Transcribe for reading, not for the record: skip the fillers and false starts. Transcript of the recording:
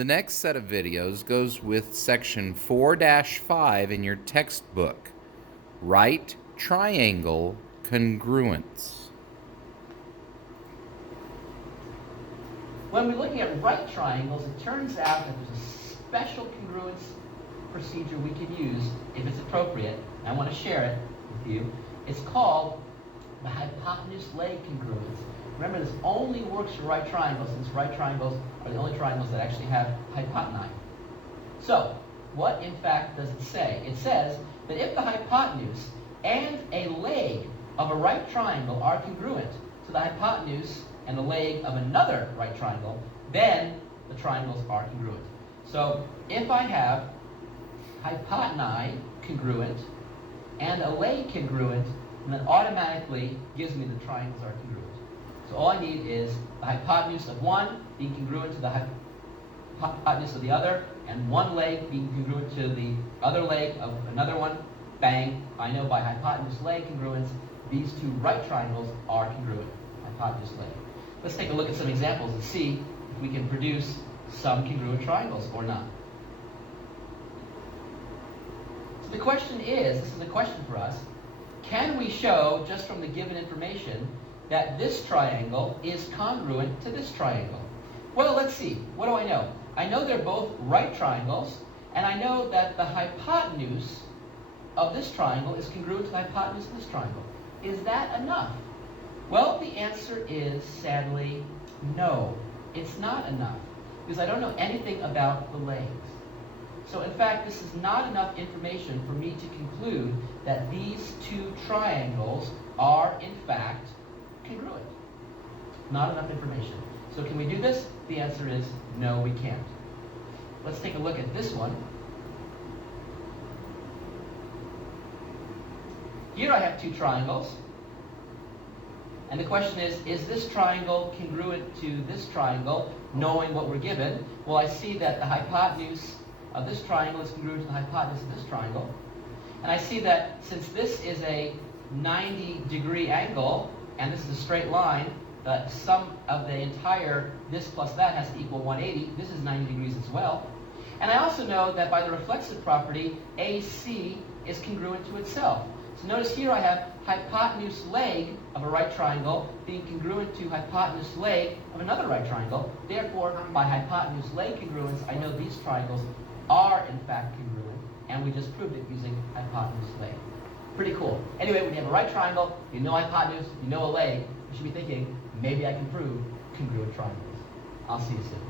The next set of videos goes with section 4-5 in your textbook, Right Triangle Congruence. When we're looking at right triangles, it turns out that there's a special congruence procedure we can use if it's appropriate. I want to share it with you. It's called the Hypotenuse Leg Congruence. Remember, this only works for right triangles, since right triangles are the only triangles that actually have hypoteni. So, what in fact does it say? It says that if the hypotenuse and a leg of a right triangle are congruent to the hypotenuse and the leg of another right triangle, then the triangles are congruent. So, if I have hypoteni congruent and a leg congruent, and that automatically gives me the triangles are congruent. So all I need is the hypotenuse of one being congruent to the hypotenuse of the other, and one leg being congruent to the other leg of another one. Bang! I know by hypotenuse leg congruence, these two right triangles are congruent. Hypotenuse leg. Let's take a look at some examples and see if we can produce some congruent triangles or not. So the question is, this is a question for us, can we show, just from the given information, that this triangle is congruent to this triangle? Well, let's see. What do I know? I know they're both right triangles, and I know that the hypotenuse of this triangle is congruent to the hypotenuse of this triangle. Is that enough? Well, the answer is, sadly, no. It's not enough, because I don't know anything about the legs. So in fact, this is not enough information for me to conclude that these two triangles are in fact congruent. Not enough information. So can we do this? The answer is no, we can't. Let's take a look at this one. Here I have two triangles. And the question is this triangle congruent to this triangle, knowing what we're given? Well, I see that the hypotenuse of this triangle is congruent to the hypotenuse of this triangle. And I see that since this is a 90-degree angle, and this is a straight line, the sum of the entire this plus that has to equal 180. This is 90 degrees as well. And I also know that by the reflexive property, AC is congruent to itself. So notice here I have hypotenuse leg of a right triangle being congruent to hypotenuse leg of another right triangle. Therefore, by hypotenuse leg congruence, I know these triangles are in fact congruent, and we just proved it using hypotenuse leg. Pretty cool. Anyway, when you have a right triangle, you know hypotenuse, you know a leg, you should be thinking, maybe I can prove congruent triangles. I'll see you soon.